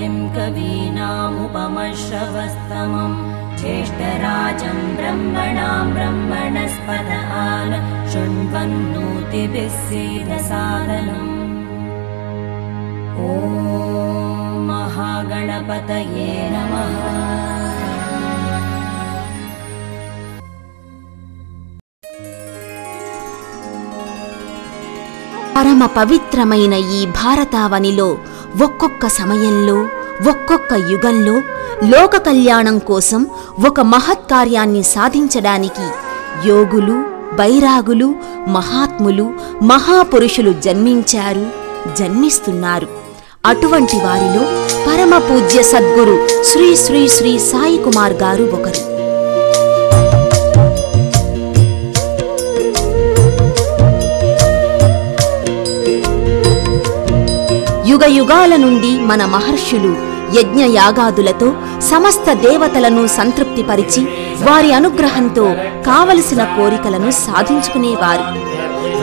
कविं कवीनामुपमश्रवस्तमं ज्येष्ठराजं ब्रह्मणां ब्रह्मणस्पत आन शृण्वन्नोतिभिः सीदसादनम्। ॐ महागणपतये नमः। పరమ పవిత్రమైన ఈ భారతావనిలో ఒక్కొక్క సమయంలో ఒక్కొక్క యుగంలో లోక కళ్యాణం కోసం ఒక మహత్కార్యాన్ని సాధించడానికి యోగులు, బైరాగులు, మహాత్ములు, మహాపురుషులు జన్మించారు, జన్మిస్తున్నారు. అటువంటి వారిలో పరమ పూజ్య సద్గురు శ్రీ శ్రీ శ్రీ సాయి కుమార్ గారు ఒకరు. యుగ యుగాల నుండి మన మహర్షులు యజ్ఞయాగాదులతో సమస్త దేవతలను సంతృప్తిపరిచి వారి అనుగ్రహంతో కావలసిన కోరికలను సాధించుకునేవారు.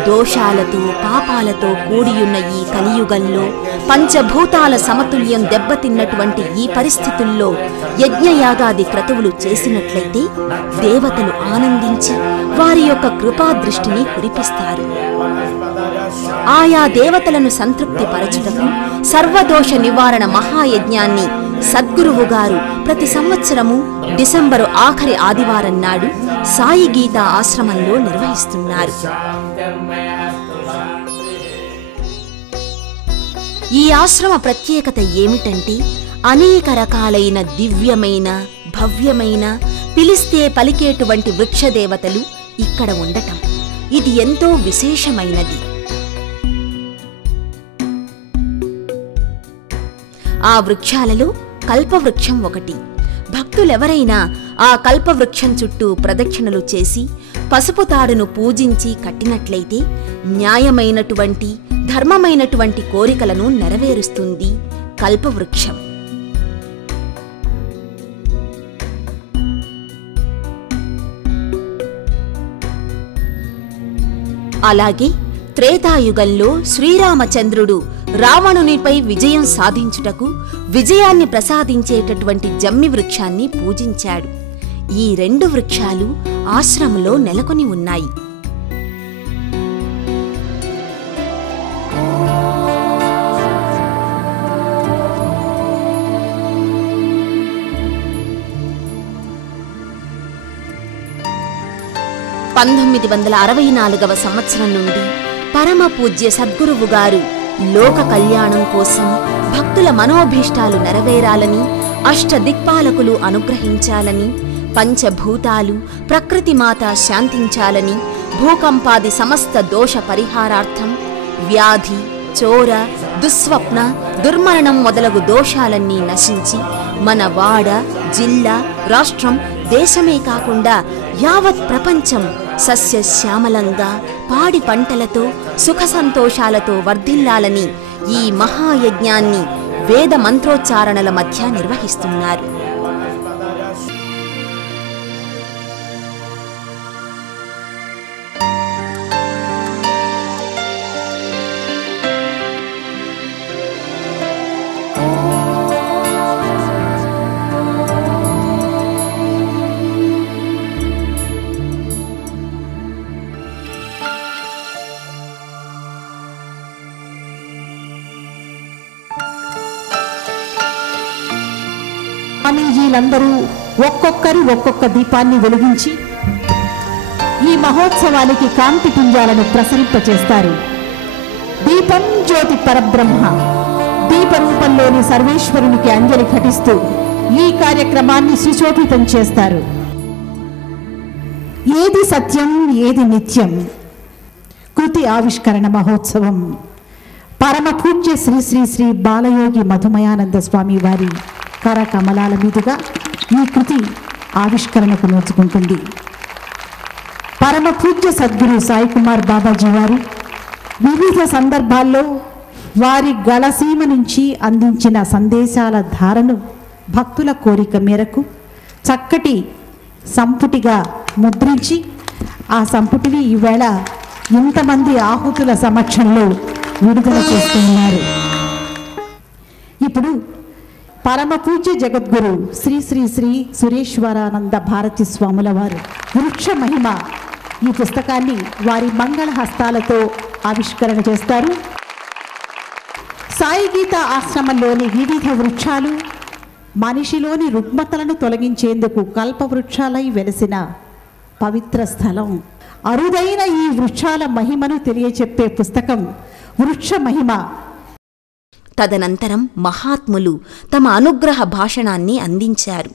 దోషాలతో పాపాలతో కూడియున్న ఈ కలియుగంలో పంచభూతాల సమతుల్యం దెబ్బతిన్నటువంటి ఈ పరిస్థితుల్లో యజ్ఞయాగాది క్రతువులు చేసినట్లయితే దేవతలు ఆనందించి వారి యొక్క కృపాదృష్టిని కురిపిస్తారు. ఆయా దేవతలను సంతృప్తి పరచుటకు సర్వదోష నివారణ మహాయజ్ఞాన్ని సద్గురువు గారు ప్రతి సంవత్సరము డిసెంబరు ఆఖరి ఆదివారం నాడు సాయి గీతా ఆశ్రమంలో నిర్వహిస్తున్నారు. ఈ ఆశ్రమ ప్రత్యేకత ఏమిటంటే అనేక రకాలైన దివ్యమైన, భవ్యమైన, పిలిస్తే పలికేటువంటి వృక్షదేవతలు ఇక్కడ ఉండటం. ఇది ఎంతో విశేషమైనది. ఆ వృక్షాలలో కల్పవృక్షం ఒకటి. భక్తులెవరైనా ఆ కల్పవృక్షం చుట్టూ ప్రదక్షిణలు చేసి పసుపు తాడును పూజించి కట్టినట్లయితే న్యాయమైనటువంటి, ధర్మమైనటువంటి కోరికలను నెరవేరుస్తుంది కల్పవృక్షం. అలాగే త్రేతాయుగంలో శ్రీరామచంద్రుడు రావణునిపై విజయం సాధించుటకు విజయాన్ని ప్రసాదించేటటువంటి జమ్మి వృక్షాన్ని పూజించాడు. ఈ రెండు వృక్షాలు ఆశ్రమంలో నెలకొని ఉన్నాయి. సంవత్సరం నుండి పరమ పూజ్య సద్గురువు గారు లోక కళ్యాణం కోసం భక్తుల మనోభీష్టాలు నెరవేరాలని, అష్టదిక్పాలకులు అనుగ్రహించాలని, పంచభూతాలు, ప్రకృతి మాత శాంతించాలని, భూకంపాది సమస్త దోష పరిహారార్థం వ్యాధి, చోర, దుస్వప్న, దుర్మరణం మొదలగు దోషాలన్నీ నశించి మన వాడ, జిల్లా, రాష్ట్రం, దేశమే కాకుండా యావత్ ప్రపంచం సస్యశ్యామలంగా పాడి పంటలతో సుఖ సంతోషాలతో వర్ధిల్లాలని ఈ మహాయజ్ఞాన్ని వేద మంత్రోచ్చారణల మధ్య నిర్వహిస్తున్నారు. స్వామీజీలందరూ ఒక్కొక్కరు ఒక్కొక్క దీపాన్ని వెలిగించి ఈ మహోత్సవానికి కాంతి పుంజాలను ప్రసరింపచేస్తారు. దీపం జ్యోతి పరబ్రహ్మ, దీపరూపంలోని సర్వేశ్వరునికి అంజలి ఘటిస్తూ ఈ కార్యక్రమాన్ని సుశోభితం చేస్తారు. ఏది సత్యం, ఏది నిత్యం కృతి ఆవిష్కరణ మహోత్సవం పరమ పూజ్య శ్రీ శ్రీ శ్రీ బాలయోగి మధుమయానంద స్వామి వారి కరకమలాల మీదుగా ఈ కృతి ఆవిష్కరణకు నోచుకుంటుంది. పరమ పూజ్య సద్గురు సాయి కుమార్ బాబాజీ వారు వివిధ సందర్భాల్లో వారి గళసీమ నుంచి అందించిన సందేశాల ధారను భక్తుల కోరిక మేరకు చక్కటి సంపుటిగా ముద్రించి ఆ సంపుటిని ఈవేళ ఇంతమంది ఆహుతుల సమక్షంలో విడుదల చేస్తున్నారు. ఇప్పుడు పరమ పూజ్య జగద్గురు శ్రీ శ్రీ శ్రీ సురేశ్వరానంద భారతి స్వాముల వారు వృక్ష మహిమ ఈ పుస్తకాన్ని వారి మంగళ హస్తాలతో ఆవిష్కరణ చేస్తారు. సాయి గీత ఆశ్రమంలోని వివిధ వృక్షాలు మనిషిలోని రుగ్మతలను తొలగించేందుకు కల్పవృక్షాలై వెలసిన పవిత్ర స్థలం. అరుదైన ఈ వృక్షాల మహిమను తెలియచెప్పే పుస్తకం వృక్ష మహిమ. తదనంతరం మహాత్ములు తమ అనుగ్రహ భాషణాన్ని అందించారు.